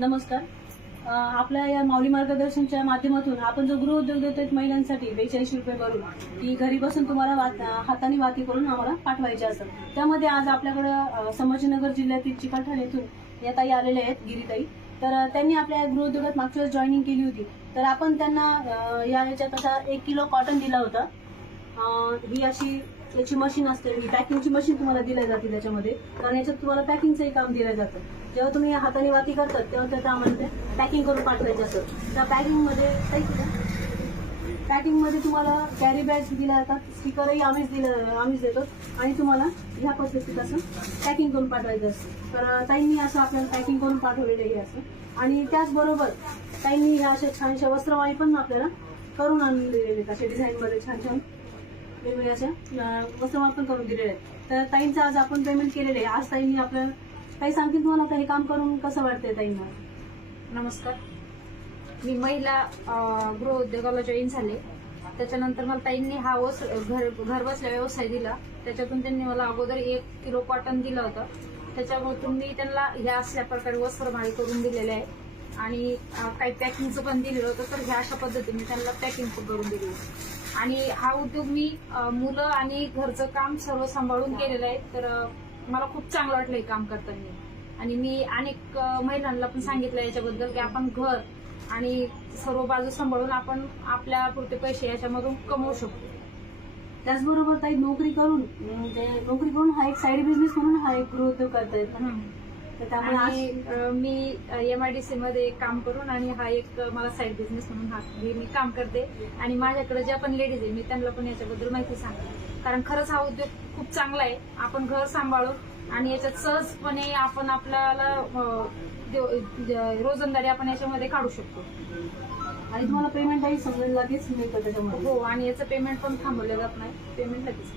नमस्कार. आपल्या या माऊली मार्गदर्शनच्या माध्यमातून आपण जो गृहउद्योग देतोय महिलांसाठी 42 रुपये भरून की घरी बसून तुम्हाला हाताने वाती करून आम्हाला पाठवायचे असतात. त्यामध्ये आज आपल्याकडे संभाजीनगर जिल्ह्यातील चिकलठाण येथून या ताई आलेल्या आहेत, गिरीताई. तर त्यांनी आपल्या गृहउद्योगात मागच्या वेळेस जॉईनिंग केली होती. तर आपण त्यांना याच्यात असा 1 किलो कॉटन दिला होता. ही अशी याची मशीन असते, ही पॅकिंगची मशीन तुम्हाला दिली जाते त्याच्यामध्ये, कारण याच्यात तुम्हाला पॅकिंगचंही काम दिलं जातं. जेव्हा तुम्ही हाताने वाती करतात तेव्हा त्याचं आम्हाला पॅकिंग करून पाठवायचं असतं. त्या पॅकिंगमध्ये तुम्हाला कॅरी बॅग्स दिल्या जातात, स्टिकरही आम्हीच देतो आणि तुम्हाला ह्या पद्धतीत असं पॅकिंग करून पाठवायचं असतं. तर ताईंनी असं आपल्याला पॅकिंग करून पाठवलेलं आहे असं. आणि त्याचबरोबर ताईंनी ह्या अशा छानशा वस्त्रवाळी पण आपल्याला करून आणलेले आहेत, अशा डिझाईनमध्ये छान छान वेगवेगळ्या अशा वस्त्रवाळ पण करून दिलेले आहेत. तर ताईंचं आज आपण पेमेंट केलेलं आहे. आज ताईंनी आपल्याला काही सांगतील तुम्हाला काही काम करून कसं वाटतंय ताईंना? नमस्कार. मी महिला गृहउद्योगाला जॉईन झाले. त्याच्यानंतर मला ताईंनी हा घर बसल्या व्यवसाय दिला. त्याच्यातून त्यांनी मला अगोदर 1 किलो कॉटन दिलं होतं. त्याच्यामधून मी त्यांना ह्या असल्या प्रकारे वस्त्रमाळी करून दिलेले आहे आणि काही पॅकिंगचं पण दिलेलं होतं. तर ह्या अशा पद्धतीने त्यांना पॅकिंग पण करून दिली. आणि हा उद्योग मी मुलं आणि घरचं काम सर्व सांभाळून केलेलं आहे. तर मला खूप चांगलं वाटलं हे काम करताना. आणि मी अनेक महिलांना पण सांगितलं याच्याबद्दल की आपण घर आणि सर्व बाजू सांभाळून आपण आपल्या पुरते पैसे याच्यामधून कमवू शकतो. त्याचबरोबर ताई नोकरी करून हा एक साईड बिझनेस म्हणून हा एक गृहउद्योग करतायत. तर त्यामुळे मी MIDC मध्ये काम करून आणि हा एक मला साईड बिझनेस म्हणून हे मी काम करते. आणि माझ्याकडे ज्या पण लेडीज आहे मी त्यांना पण याच्याबद्दल माहिती सांगते, कारण खरंच हा उद्योग खूप चांगला आहे. आपण घर सांभाळून आणि याच्यात सहजपणे आपण आपल्याला रोजंदारी आपण याच्यामध्ये काढू शकतो. आणि तुम्हाला पेमेंटही समजेल लगेच मिळतं त्याच्यामध्ये. हो, आणि याचं पेमेंट पण थांबवलं जात नाही, पेमेंट लगेच.